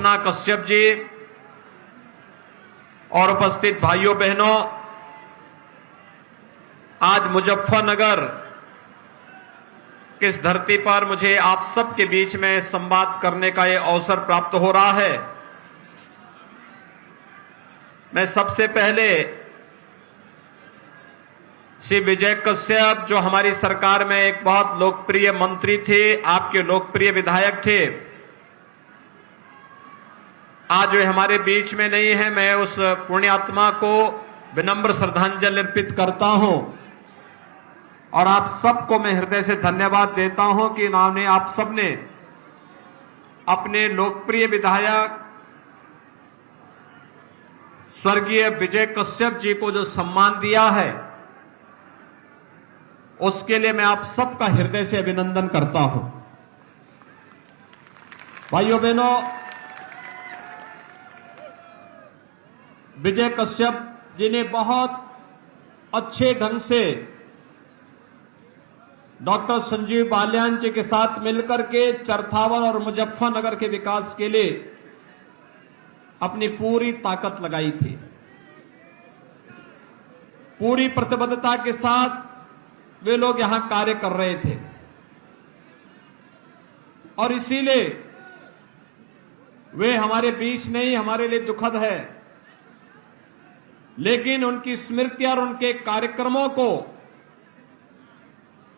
सपना कश्यप जी और उपस्थित भाइयों बहनों, आज मुजफ्फरनगर किस धरती पर मुझे आप सबके बीच में संवाद करने का यह अवसर प्राप्त हो रहा है। मैं सबसे पहले श्री विजय कश्यप, जो हमारी सरकार में एक बहुत लोकप्रिय मंत्री थे, आपके लोकप्रिय विधायक थे, आज वे हमारे बीच में नहीं है। मैं उस पुण्यात्मा को विनम्र श्रद्धांजलि अर्पित करता हूं और आप सबको मैं हृदय से धन्यवाद देता हूं कि इन्होंने, आप सबने अपने लोकप्रिय विधायक स्वर्गीय विजय कश्यप जी को जो सम्मान दिया है, उसके लिए मैं आप सबका हृदय से अभिनंदन करता हूं। भाइयों बहनों, विजय कश्यप जी ने बहुत अच्छे ढंग से डॉक्टर संजीव बालियान जी के साथ मिलकर के चरथावल और मुजफ्फरनगर के विकास के लिए अपनी पूरी ताकत लगाई थी। पूरी प्रतिबद्धता के साथ वे लोग यहां कार्य कर रहे थे और इसीलिए वे हमारे बीच नहीं, हमारे लिए दुखद है, लेकिन उनकी स्मृति और उनके कार्यक्रमों को,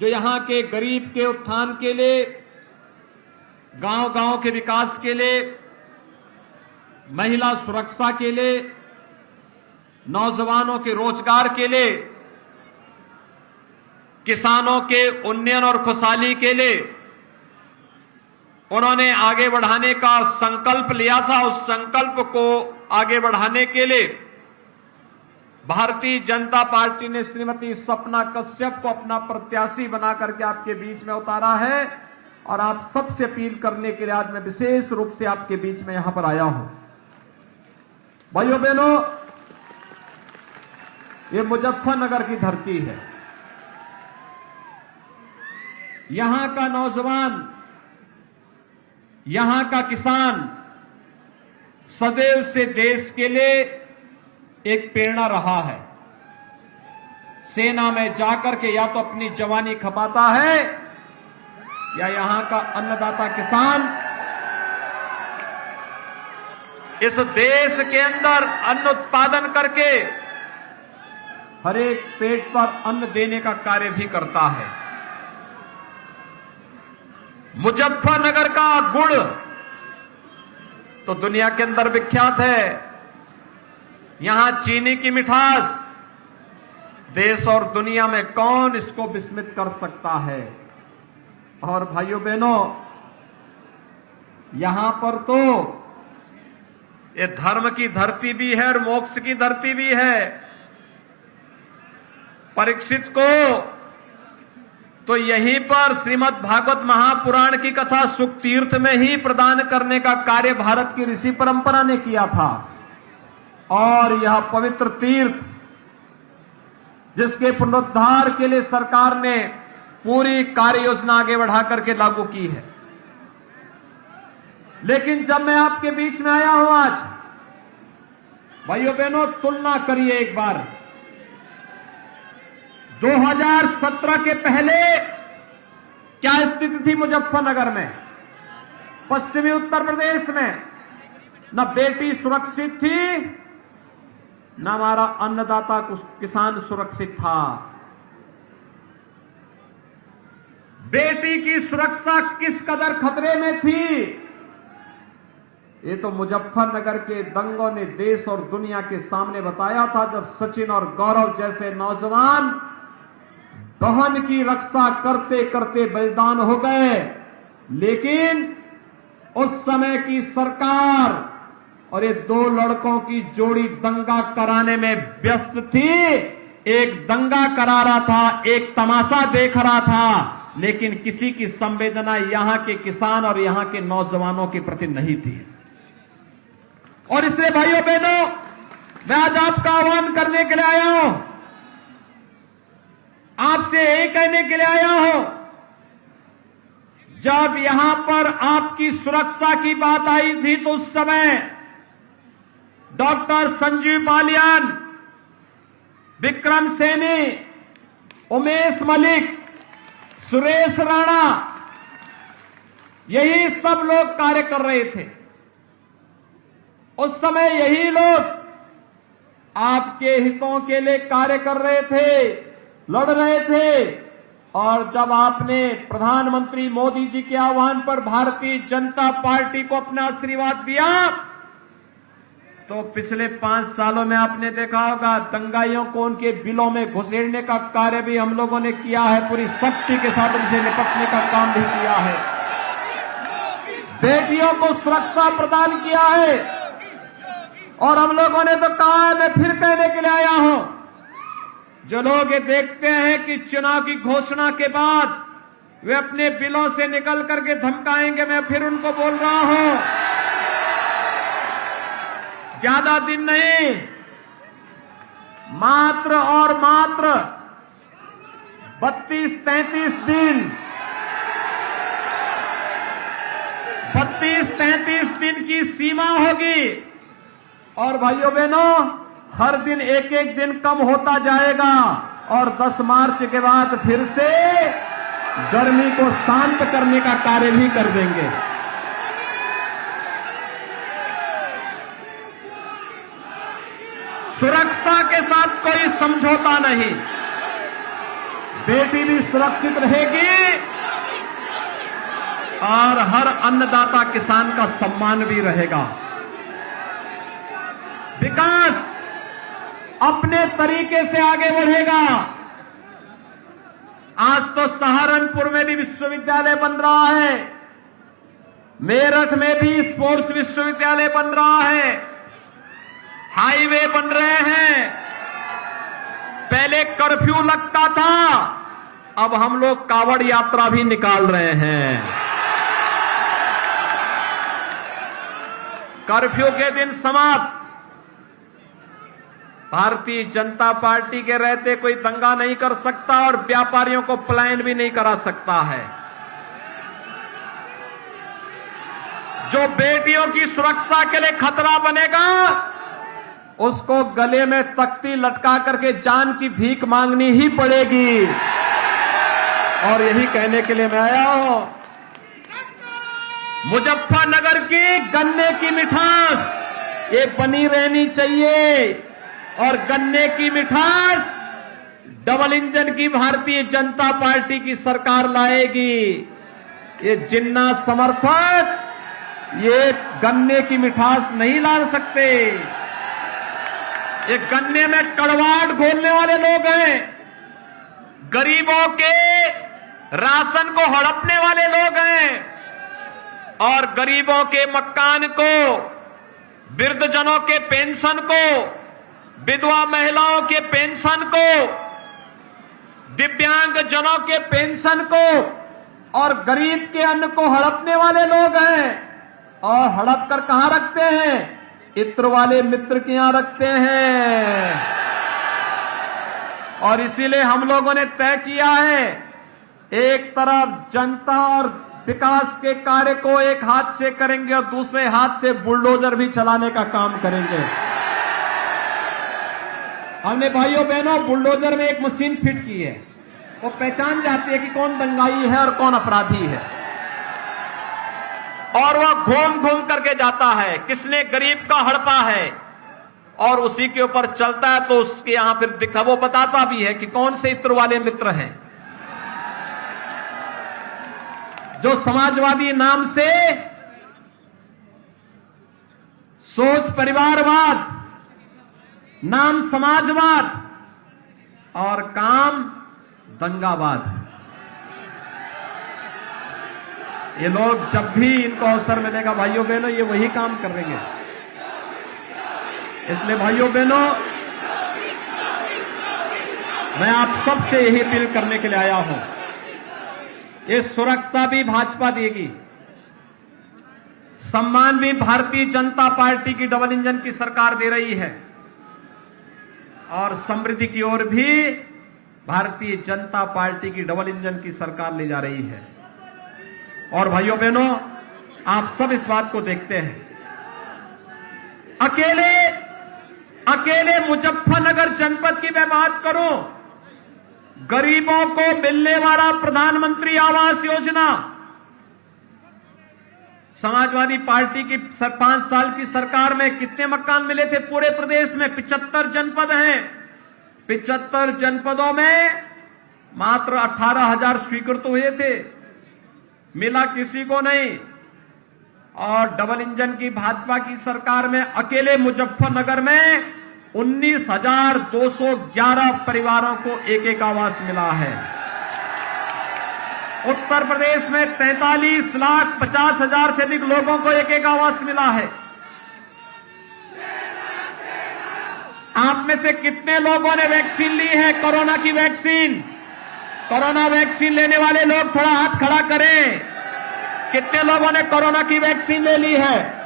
जो यहां के गरीब के उत्थान के लिए, गांव-गांव के विकास के लिए, महिला सुरक्षा के लिए, नौजवानों के रोजगार के लिए, किसानों के उन्नयन और खुशहाली के लिए उन्होंने आगे बढ़ाने का संकल्प लिया था। उस संकल्प को आगे बढ़ाने के लिए भारतीय जनता पार्टी ने श्रीमती सपना कश्यप को अपना प्रत्याशी बना करके आपके बीच में उतारा है और आप सबसे अपील करने के लिए आज मैं विशेष रूप से आपके बीच में यहां पर आया हूं। भाइयों बहनों, ये मुजफ्फरनगर की धरती है। यहां का नौजवान, यहां का किसान सदैव से देश के लिए एक प्रेरणा रहा है। सेना में जाकर के या तो अपनी जवानी खपाता है या यहां का अन्नदाता किसान इस देश के अंदर अन्न उत्पादन करके हर एक पेट पर अन्न देने का कार्य भी करता है। मुजफ्फरनगर का गुड़ तो दुनिया के अंदर विख्यात है। यहां चीनी की मिठास, देश और दुनिया में कौन इसको विस्मित कर सकता है। और भाइयों बहनों, यहां पर तो ये धर्म की धरती भी है और मोक्ष की धरती भी है। परीक्षित को तो यहीं पर श्रीमद् भागवत महापुराण की कथा सुख तीर्थ में ही प्रदान करने का कार्य भारत की ऋषि परंपरा ने किया था और यह पवित्र तीर्थ, जिसके पुनरुद्धार के लिए सरकार ने पूरी कार्य योजना आगे बढ़ा करके लागू की है। लेकिन जब मैं आपके बीच में आया हूं आज, भाइयों बहनों, तुलना करिए एक बार 2017 के पहले क्या स्थिति थी मुजफ्फरनगर में, पश्चिमी उत्तर प्रदेश में। न बेटी सुरक्षित थी, न हमारा अन्नदाता किसान सुरक्षित था। बेटी की सुरक्षा किस कदर खतरे में थी, ये तो मुजफ्फरनगर के दंगों ने देश और दुनिया के सामने बताया था, जब सचिन और गौरव जैसे नौजवान बहन की रक्षा करते करते बलिदान हो गए। लेकिन उस समय की सरकार और ये दो लड़कों की जोड़ी दंगा कराने में व्यस्त थी। एक दंगा करा रहा था, एक तमाशा देख रहा था, लेकिन किसी की संवेदना यहां के किसान और यहां के नौजवानों के प्रति नहीं थी। और इसलिए भाइयों बहनों, मैं आज आपका आह्वान करने के लिए आया हूं, आपसे यही कहने के लिए आया हूं, जब यहां पर आपकी सुरक्षा की बात आई थी तो उस समय डॉक्टर संजीव बालियान, विक्रम सैनी, उमेश मलिक, सुरेश राणा, यही सब लोग कार्य कर रहे थे। उस समय यही लोग आपके हितों के लिए कार्य कर रहे थे, लड़ रहे थे। और जब आपने प्रधानमंत्री मोदी जी के आह्वान पर भारतीय जनता पार्टी को अपना आशीर्वाद दिया, तो पिछले 5 सालों में आपने देखा होगा दंगाइयों को उनके बिलों में घुसेड़ने का कार्य भी हम लोगों ने किया है, पूरी सख्ती के साथ उनसे निपटने का काम भी किया है, बेटियों को सुरक्षा प्रदान किया है। और हम लोगों ने तो कहा है, मैं फिर कहने के लिए आया हूं, जो लोग ये देखते हैं कि चुनाव की घोषणा के बाद वे अपने बिलों से निकल करके धमकाएंगे, मैं फिर उनको बोल रहा हूं, ज्यादा दिन नहीं, मात्र और मात्र 32-33 दिन, 32-33 दिन की सीमा होगी। और भाइयों बहनों, हर दिन एक एक दिन कम होता जाएगा और 10 मार्च के बाद फिर से गर्मी को शांत करने का कार्य भी कर देंगे। सुरक्षा के साथ कोई समझौता नहीं, बेटी भी सुरक्षित रहेगी और हर अन्नदाता किसान का सम्मान भी रहेगा। विकास अपने तरीके से आगे बढ़ेगा। आज तो सहारनपुर में भी विश्वविद्यालय बन रहा है, मेरठ में भी स्पोर्ट्स विश्वविद्यालय बन रहा है, हाईवे बन रहे हैं। पहले कर्फ्यू लगता था, अब हम लोग कावड़ यात्रा भी निकाल रहे हैं। कर्फ्यू के दिन समाप्त। भारतीय जनता पार्टी के रहते कोई दंगा नहीं कर सकता और व्यापारियों को पलायन भी नहीं करा सकता है। जो बेटियों की सुरक्षा के लिए खतरा बनेगा, उसको गले में तख्ती लटका करके जान की भीख मांगनी ही पड़ेगी। और यही कहने के लिए मैं आया हूं, मुजफ्फरनगर की गन्ने की मिठास ये बनी रहनी चाहिए और गन्ने की मिठास डबल इंजन की भारतीय जनता पार्टी की सरकार लाएगी। ये जिन्ना समर्थक ये गन्ने की मिठास नहीं ला सकते। ये गन्ने में कड़वाहट घोलने वाले लोग हैं, गरीबों के राशन को हड़पने वाले लोग हैं और गरीबों के मकान को, वृद्धजनों के पेंशन को, विधवा महिलाओं के पेंशन को, दिव्यांग जनों के पेंशन को और गरीब के अन्न को हड़पने वाले लोग हैं। और हड़प कर कहां रखते हैं? इत्र वाले मित्र के यहां रखते हैं। और इसीलिए हम लोगों ने तय किया है, एक तरफ जनता और विकास के कार्य को एक हाथ से करेंगे और दूसरे हाथ से बुलडोजर भी चलाने का काम करेंगे। हमने भाइयों बहनों बुलडोजर में एक मशीन फिट की है, वो पहचान जाती है कि कौन दंगाई है और कौन अपराधी है, और वह घूम घूम करके जाता है किसने गरीब का हड़पा है और उसी के ऊपर चलता है। तो उसके यहां फिर दिखा, वो बताता भी है कि कौन से इत्र वाले मित्र हैं। जो समाजवादी नाम से सोच परिवारवाद, नाम समाजवाद और काम दंगावाद, ये लोग जब भी इनको अवसर मिलेगा भाइयों बहनों ये वही काम करेंगे। इसलिए भाइयों बहनों मैं आप सबसे यही अपील करने के लिए आया हूं, ये सुरक्षा भी भाजपा देगी, सम्मान भी भारतीय जनता पार्टी की डबल इंजन की सरकार दे रही है और समृद्धि की ओर भी भारतीय जनता पार्टी की डबल इंजन की सरकार ले जा रही है। और भाइयों बहनों, आप सब इस बात को देखते हैं। अकेले मुजफ्फरनगर जनपद की मैं बात करूं, गरीबों को मिलने वाला प्रधानमंत्री आवास योजना, समाजवादी पार्टी की 5 साल की सरकार में कितने मकान मिले थे पूरे प्रदेश में? 75 जनपद हैं। 75 जनपदों में मात्र 18,000 स्वीकृत हुए थे, मिला किसी को नहीं। और डबल इंजन की भाजपा की सरकार में अकेले मुजफ्फरनगर में 19,211 परिवारों को एक आवास मिला है। उत्तर प्रदेश में 43,50,000 से अधिक लोगों को एक आवास मिला है। आप में से कितने लोगों ने वैक्सीन ली है? कोरोना की वैक्सीन। कोरोना वैक्सीन लेने वाले लोग थोड़ा हाथ खड़ा करें। कितने लोगों ने कोरोना की वैक्सीन ले ली है?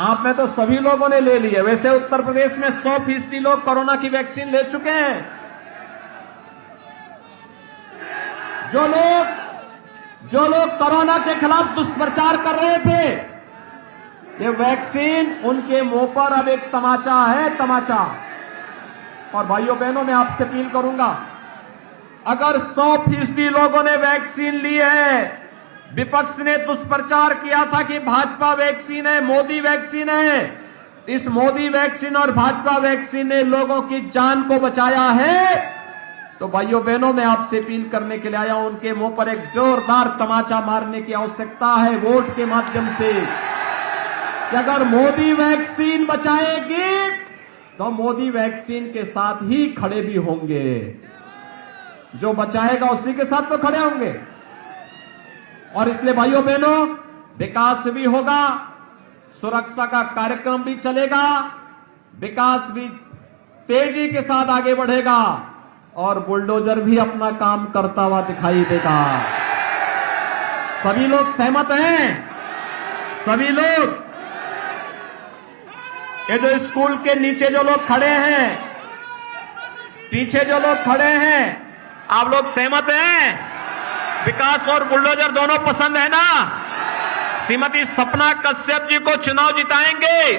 आप में तो सभी लोगों ने ले ली है। वैसे उत्तर प्रदेश में 100% लोग कोरोना की वैक्सीन ले चुके हैं। जो लोग कोरोना के खिलाफ दुष्प्रचार कर रहे थे, ये वैक्सीन उनके मुंह पर अब एक तमाचा है, तमाचा। और भाइयों बहनों, मैं आपसे अपील करूंगा, अगर 100% लोगों ने वैक्सीन ली है, विपक्ष ने दुष्प्रचार किया था कि भाजपा वैक्सीन है, मोदी वैक्सीन है, इस मोदी वैक्सीन और भाजपा वैक्सीन ने लोगों की जान को बचाया है, तो भाइयों बहनों, मैं आपसे अपील करने के लिए आया हूं, उनके मुंह पर एक जोरदार तमाचा मारने की आवश्यकता है वोट के माध्यम से। कि अगर मोदी वैक्सीन बचाएगी तो मोदी वैक्सीन के साथ ही खड़े भी होंगे। जो बचाएगा उसी के साथ तो खड़े होंगे। और इसलिए भाइयों बहनों, विकास भी होगा, सुरक्षा का कार्यक्रम भी चलेगा, विकास भी तेजी के साथ आगे बढ़ेगा और बुलडोजर भी अपना काम करता हुआ दिखाई देगा। सभी लोग सहमत हैं? सभी लोग? ये जो स्कूल के नीचे जो लोग खड़े हैं, पीछे जो लोग खड़े हैं, आप लोग सहमत हैं? विकास और बुलडोजर दोनों पसंद है ना? श्रीमती सपना कश्यप जी को चुनाव जिताएंगे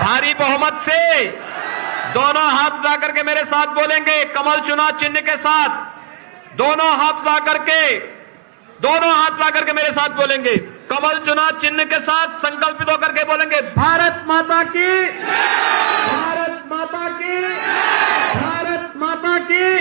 भारी बहुमत से। दोनों हाथ उठा करके मेरे साथ बोलेंगे, कमल चुनाव चिन्ह के साथ। दोनों हाथ उठा करके मेरे साथ बोलेंगे, कमल चुनाव चिन्ह के साथ संकल्पित होकर के बोलेंगे, भारत माता की, भारत माता की, भारत माता की।